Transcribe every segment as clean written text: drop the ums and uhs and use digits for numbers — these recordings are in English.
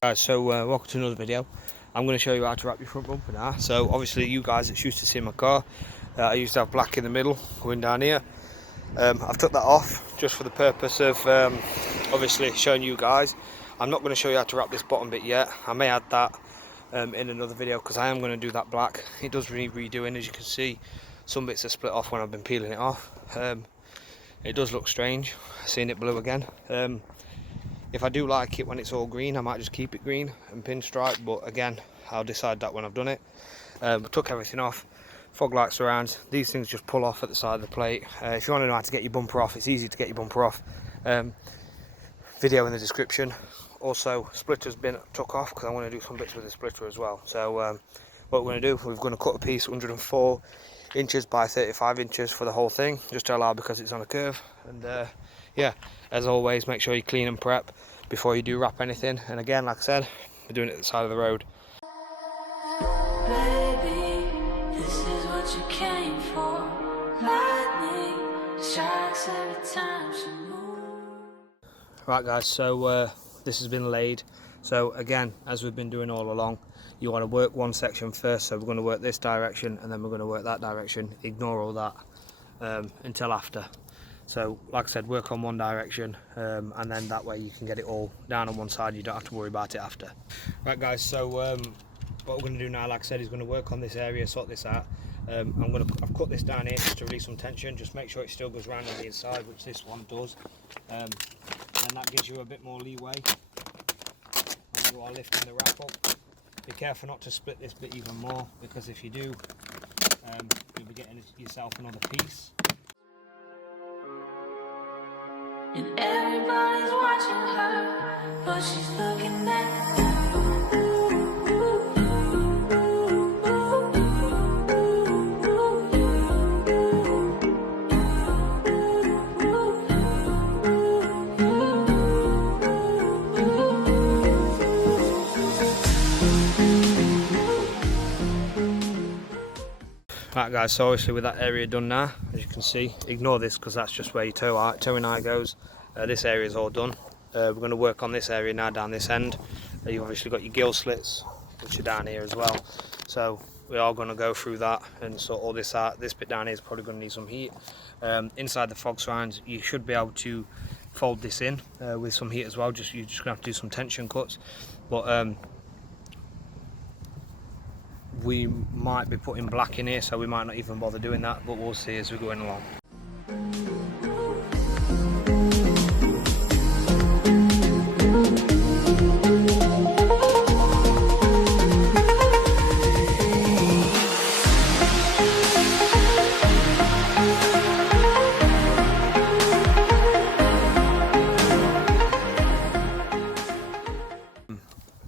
Guys, so welcome to another video. I'm going to show you how to wrap your front bumper now. So obviously you guys that's used to seeing my car, I used to have black in the middle going down here. I've took that off just for the purpose of obviously showing you guys. I'm not going to show you how to wrap this bottom bit yet. I may add that in another video because I am going to do that black. It does need redoing, as you can see. Some bits are split off when I've been peeling it off. It does look strange seeing it blue again. If I do like it when it's all green, I might just keep it green and pinstripe, but again, I'll decide that when I've done it. Took everything off, fog light surrounds, these things just pull off at the side of the plate. If you want to know how to get your bumper off, it's easy to get your bumper off. Video in the description. Also, splitter's been took off because I want to do some bits with the splitter as well. So what we're going to do, we're going to cut a piece 104 inches by 35 inches for the whole thing, just to allow because it's on a curve. And yeah, as always, make sure you clean and prep before you do wrap anything. And again, like I said, we're doing it at the side of the road. Baby, this is what you came for. Lightning strikes every time she moves. Right guys, so this has been laid. So again, as we've been doing all along, you want to work one section first. So we're going to work this direction and then we're going to work that direction. Ignore all that until after. So like I said, work on one direction and then that way you can get it all down on one side. You don't have to worry about it after. Right guys, so what we're going to do now, like I said, is going to work on this area, sort this out. I've cut this down here just to release some tension. Just make sure it still goes round on the inside, which this one does. And that gives you a bit more leeway when you are lifting the wrap up. Be careful not to split this bit even more, because if you do, you'll be getting yourself another piece. And everybody's watching her, but she's looking at you. Right guys, so obviously with that area done now, as you can see, ignore this because that's just where your towing eye goes. This area is all done. We're going to work on this area now down this end. You've obviously got your gill slits, which are down here as well. So we are going to go through that and sort all this out. This bit down here is probably going to need some heat. Inside the fog surrounds, you should be able to fold this in with some heat as well. You're just going to have to do some tension cuts. But we might be putting black in here, so we might not even bother doing that, but we'll see as we're going along.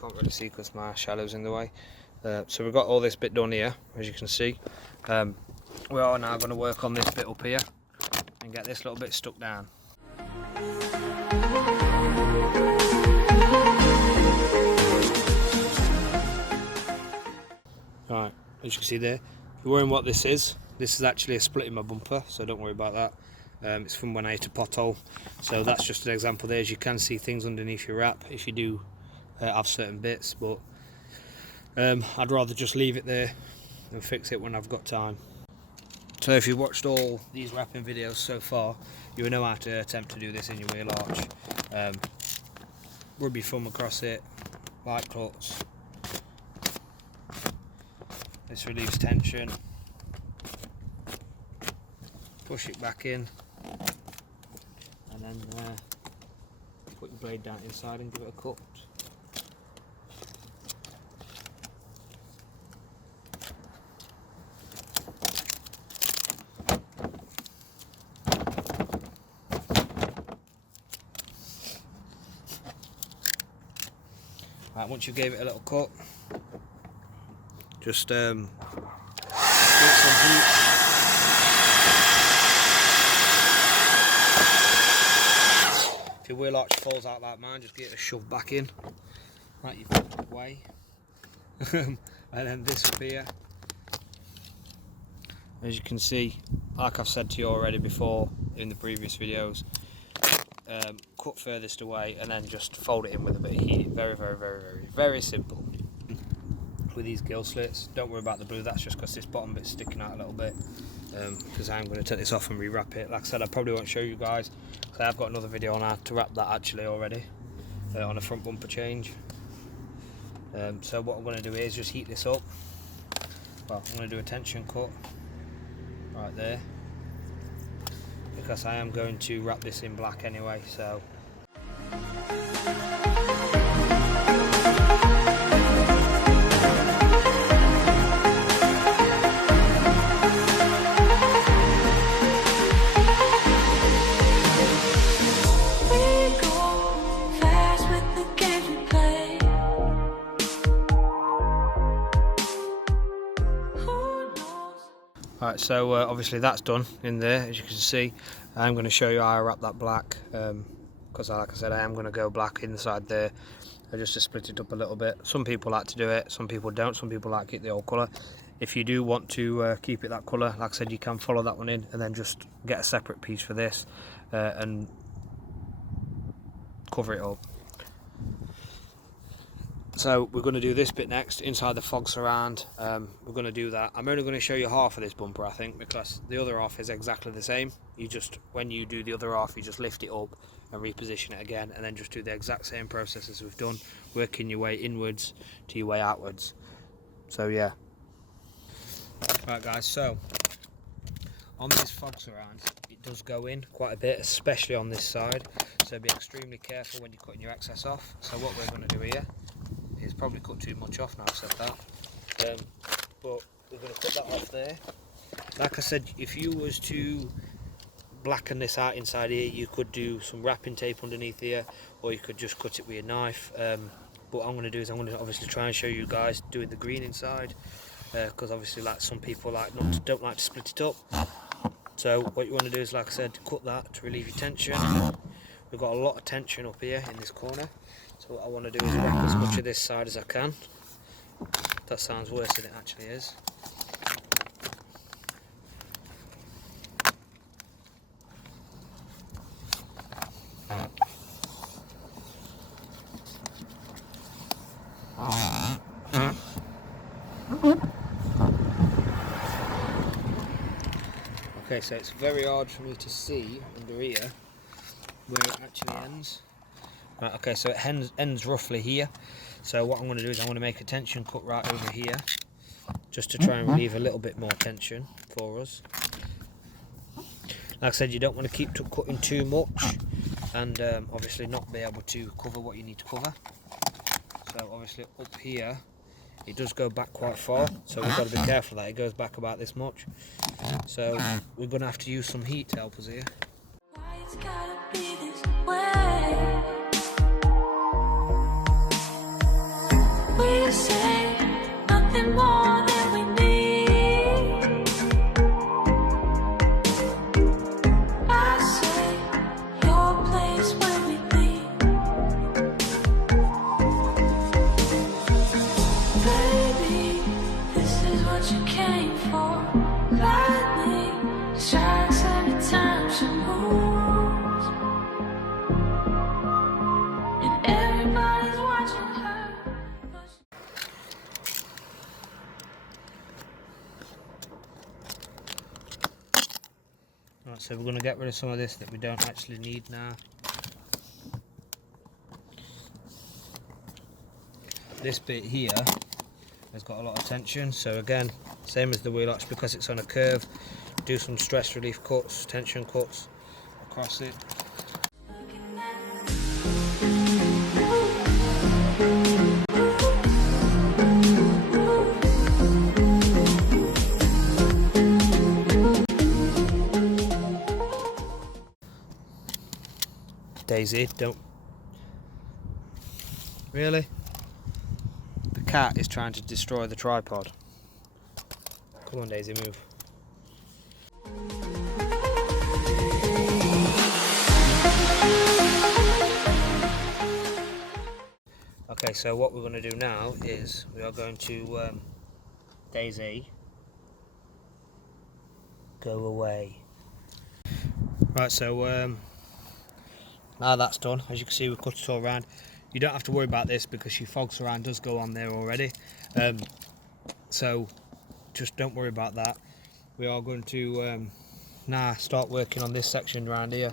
Can't really see because my shadow's in the way. So we've got all this bit done here, as you can see. We are now going to work on this bit up here and get this little bit stuck down. Alright, as you can see there, if you're wondering what this is actually a split in my bumper, so don't worry about that. It's from when I hit a pothole, so that's just an example there. As you can see things underneath your wrap if you do have certain bits, but I'd rather just leave it there and fix it when I've got time. So if you've watched all these wrapping videos so far, you will know how to attempt to do this in your wheel arch. Rub your thumb across it, light cuts. This relieves tension. Push it back in, and then put your blade down inside and give it a cut. Right, once you gave it a little cut, just get some heat. If your wheel arch falls out like mine, just get it shoved back in, like you've got away. And then this up here, as you can see, like I've said to you already before in the previous videos, cut furthest away and then just fold it in with a bit of heat. Very, very, very, very, very simple. With these gill slits, don't worry about the blue, that's just because this bottom bit's sticking out a little bit, because I'm going to take this off and rewrap it. Like I said, I probably won't show you guys because I've got another video on how to wrap that actually already, on a front bumper change. So what I'm going to do is just heat this up. Well, I'm going to do a tension cut right there, because I am going to wrap this in black anyway, so Alright, so obviously that's done in there, as you can see. I'm going to show you how I wrap that black, because like I said, I am going to go black inside there, just to split it up a little bit. Some people like to do it, some people don't, some people like it the old colour. If you do want to keep it that colour, like I said, you can follow that one in and then just get a separate piece for this and cover it up. So we're going to do this bit next, inside the fog surround. We're going to do that. I'm only going to show you half of this bumper, I think, because the other half is exactly the same. You just, when you do the other half, you just lift it up and reposition it again, and then just do the exact same process as we've done, working your way inwards to your way outwards. So yeah. Right guys, so on these fog surrounds, it does go in quite a bit, especially on this side. So be extremely careful when you're cutting your excess off. So what we're going to do here, it's probably cut too much off now I've said that, but we're going to cut that off there. Like I said, if you was to blacken this out inside here, you could do some wrapping tape underneath here, or you could just cut it with a knife. What I'm going to do is I'm going to obviously try and show you guys doing the green inside, because obviously like some people don't like to split it up. So what you want to do is, like I said, cut that to relieve your tension. We've got a lot of tension up here in this corner. So what I want to do is wrap as much of this side as I can. That sounds worse than it actually is. Okay, so it's very hard for me to see under here where it actually ends. Right, okay, so it ends roughly here. So what I'm going to do is I'm going to make a tension cut right over here, just to try and relieve a little bit more tension for us. Like I said, you don't want to keep cutting too much, and obviously not be able to cover what you need to cover. So obviously up here, it does go back quite far, so we've got to be careful that it goes back about this much. So we're going to have to use some heat to help us here. Why it's gotta be this way? We say nothing more than we need. I say your place when we leave. Baby, this is what you came for. Lightning strikes every time she moves, and everybody's watching her. Right, so we're going to get rid of some of this that we don't actually need now. This bit here has got a lot of tension, so again, same as the wheel arch, because it's on a curve, do some stress relief cuts, tension cuts across it. Daisy, don't. Really? The cat is trying to destroy the tripod. Come on, Daisy, move. Okay, so what we're going to do now is we are going to Daisy, go away. Right, so Now that's done, as you can see, we've cut it all around. You don't have to worry about this because your fog surround does go on there already. So just don't worry about that. We are going to now start working on this section around here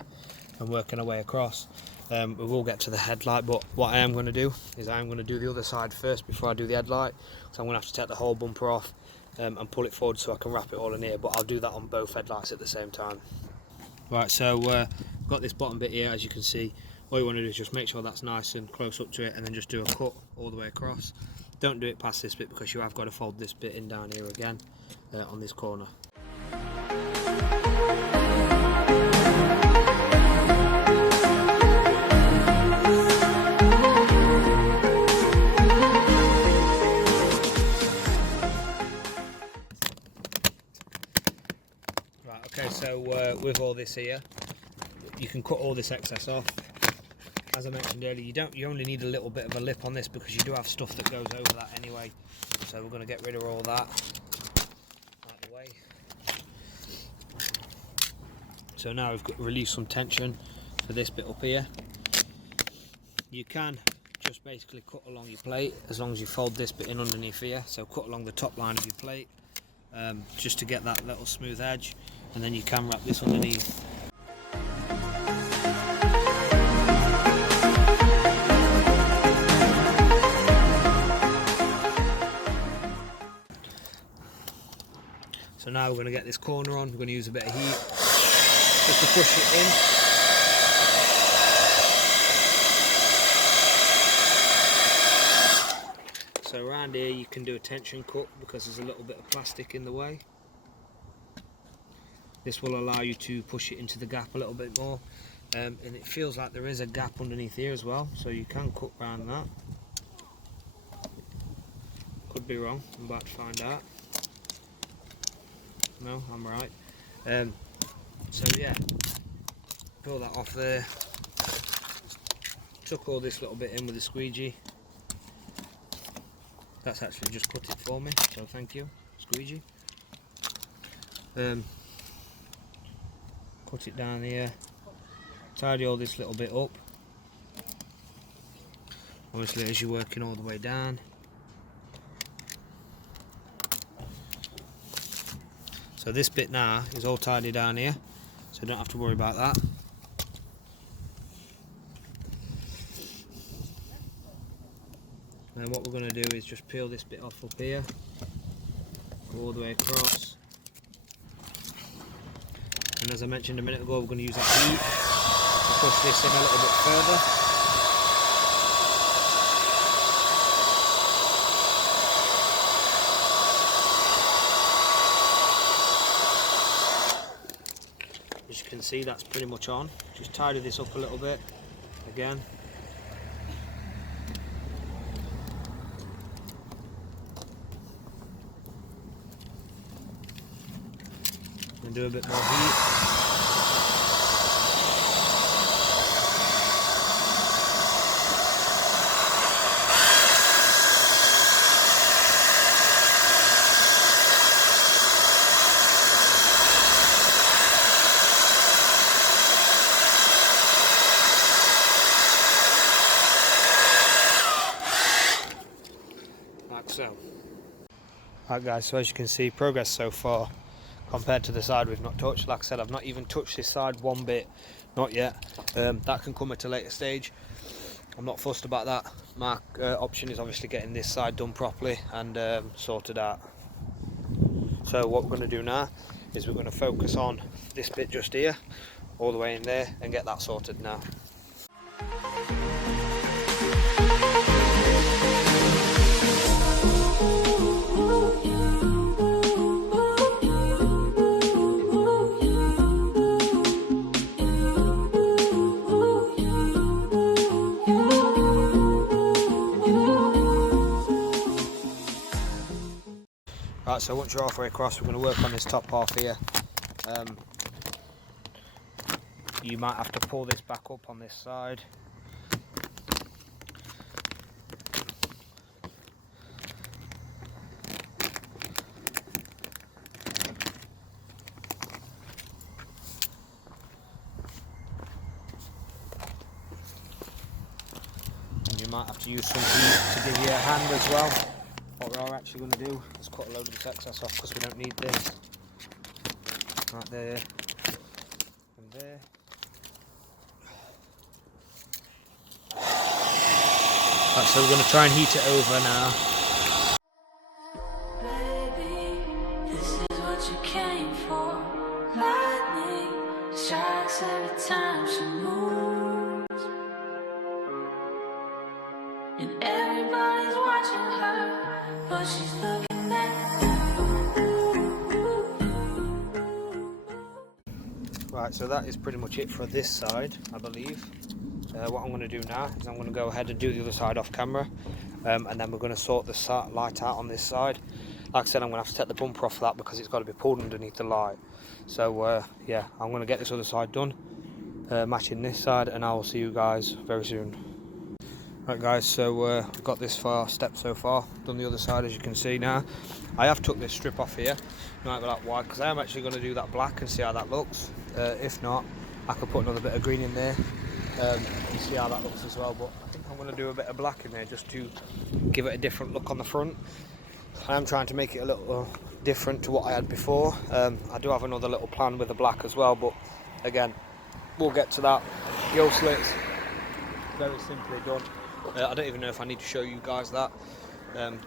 and working our way across. We will get to the headlight, but what I am going to do is I'm going to do the other side first before I do the headlight. So I'm going to have to take the whole bumper off and pull it forward so I can wrap it all in here, but I'll do that on both headlights at the same time. Right, so I've got this bottom bit here, as you can see. All you want to do is just make sure that's nice and close up to it, and then just do a cut all the way across. Don't do it past this bit because you have got to fold this bit in down here again on this corner. Right, okay, so with all this here, you can cut all this excess off. As I mentioned earlier, you only need a little bit of a lip on this because you do have stuff that goes over that anyway. So we're going to get rid of all that out of the way. So now we've got to release some tension for this bit up here. You can just basically cut along your plate as long as you fold this bit in underneath here. So cut along the top line of your plate just to get that little smooth edge, and then you can wrap this underneath. So now we're going to get this corner on. We're going to use a bit of heat just to push it in. So around here you can do a tension cut because there's a little bit of plastic in the way. This will allow you to push it into the gap a little bit more. And it feels like there is a gap underneath here as well, so you can cut around that. Could be wrong, I'm about to find out. No, I'm right. So yeah, pull that off there. Tuck all this little bit in with a squeegee. That's actually just cut it for me, so thank you, squeegee. Cut it down here. Tidy all this little bit up. Obviously, as you're working all the way down. So this bit now is all tidy down here, so don't have to worry about that. And what we're going to do is just peel this bit off up here, go all the way across. And as I mentioned a minute ago, we're going to use that heat to push this in a little bit further. As you can see, that's pretty much on. Just tidy this up a little bit again. And do a bit more heat. Like so. Right guys, so as you can see, progress so far compared to the side we've not touched. Like I said, I've not even touched this side one bit, not yet. That can come at a later stage. I'm not fussed about that. My option is obviously getting this side done properly and sorted out. So what we're going to do now is we're going to focus on this bit just here, all the way in there, and get that sorted now. Right, so once you're halfway across, we're going to work on this top half here. You might have to pull this back up on this side. might have to use some heat to give you a hand as well. What we are actually going to do is cut a load of this excess off because we don't need this. Right there and there. Right, so we're going to try and heat it over now. Baby, this is what you came for. Lightning strikes every time she moves, and everybody's watching her, but she's looking at you. Right, so that is pretty much it for this side, I believe. What I'm going to do now is I'm going to go ahead and do the other side off camera, and then we're going to sort the light out on this side. Like I said, I'm going to have to take the bumper off that because it's got to be pulled underneath the light. So yeah, I'm going to get this other side done, matching this side, and I will see you guys very soon. Right guys, so we've got this far step so far, done the other side as you can see now. I have took this strip off here, you might be like why, because I am actually going to do that black and see how that looks. If not, I could put another bit of green in there and see how that looks as well, but I think I'm going to do a bit of black in there just to give it a different look on the front. I am trying to make it a little different to what I had before. I do have another little plan with the black as well, but again, we'll get to that. Gill slits, very simply done. I don't even know if I need to show you guys that.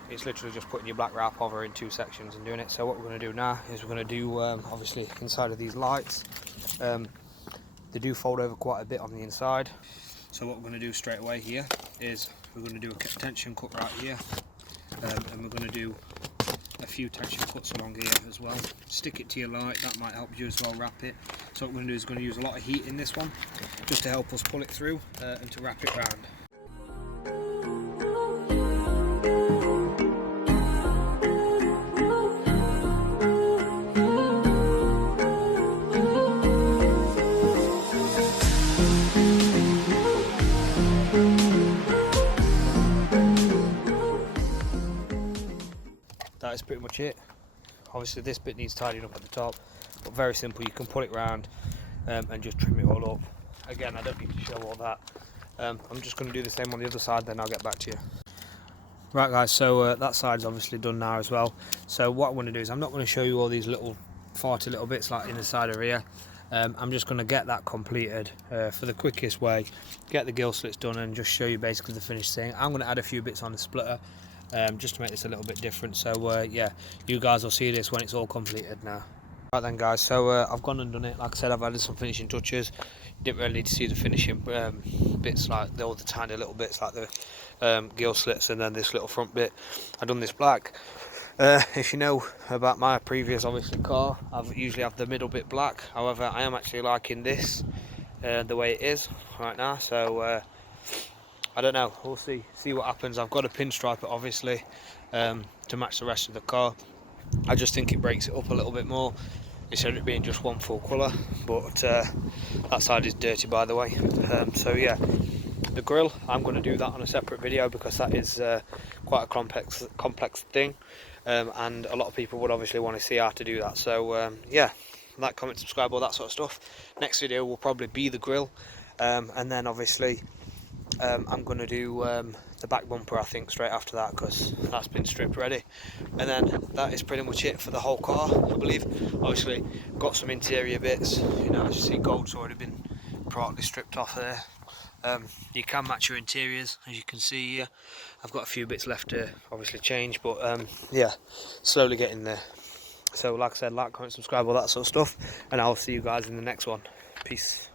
It's literally just putting your black wrap over in 2 sections and doing it. So what we're going to do now is we're going to do obviously inside of these lights. They do fold over quite a bit on the inside. So what we're going to do straight away here is we're going to do a tension cut right here, and we're going to do a few tension cuts along here as well. Stick it to your light, that might help you as well, wrap it. So what we're going to do is going to use a lot of heat in this one just to help us pull it through and to wrap it round. That is pretty much it. Obviously this bit needs tidying up at the top, but very simple. You can pull it round and just trim it all up. Again, I don't need to show all that. I'm just going to do the same on the other side, then I'll get back to you. Right guys, so that side's obviously done now as well. So what I'm going to do is I'm not going to show you all these little farty little bits like in the side of here. I'm just going to get that completed for the quickest way, get the gill slits done and just show you basically the finished thing. I'm going to add a few bits on the splitter just to make this a little bit different. So yeah, you guys will see this when it's all completed now. Right then guys, so I've gone and done it. Like I said, I've added some finishing touches. You didn't really need to see the finishing bits, like all the tiny little bits like the gill slits and then this little front bit. I've done this black. If you know about my previous obviously car, I've usually have the middle bit black. However, I am actually liking this the way it is right now. So I don't know, we'll see what happens. I've got to pinstripe it obviously to match the rest of the car. I just think it breaks it up a little bit more instead of it being just one full colour, but that side is dirty by the way. So yeah, the grille, I'm going to do that on a separate video because that is quite a complex thing, and a lot of people would obviously want to see how to do that. So yeah, like, comment, subscribe, all that sort of stuff. Next video will probably be the grille, and then obviously I'm going to do the back bumper I think straight after that because that's been stripped ready, and then that is pretty much it for the whole car I believe. Obviously got some interior bits, you know, as you see gold's already been partly stripped off there. You can match your interiors as you can see here. I've got a few bits left to obviously change, but yeah, slowly getting there. So like I said, like, comment, subscribe, all that sort of stuff, and I'll see you guys in the next one. Peace.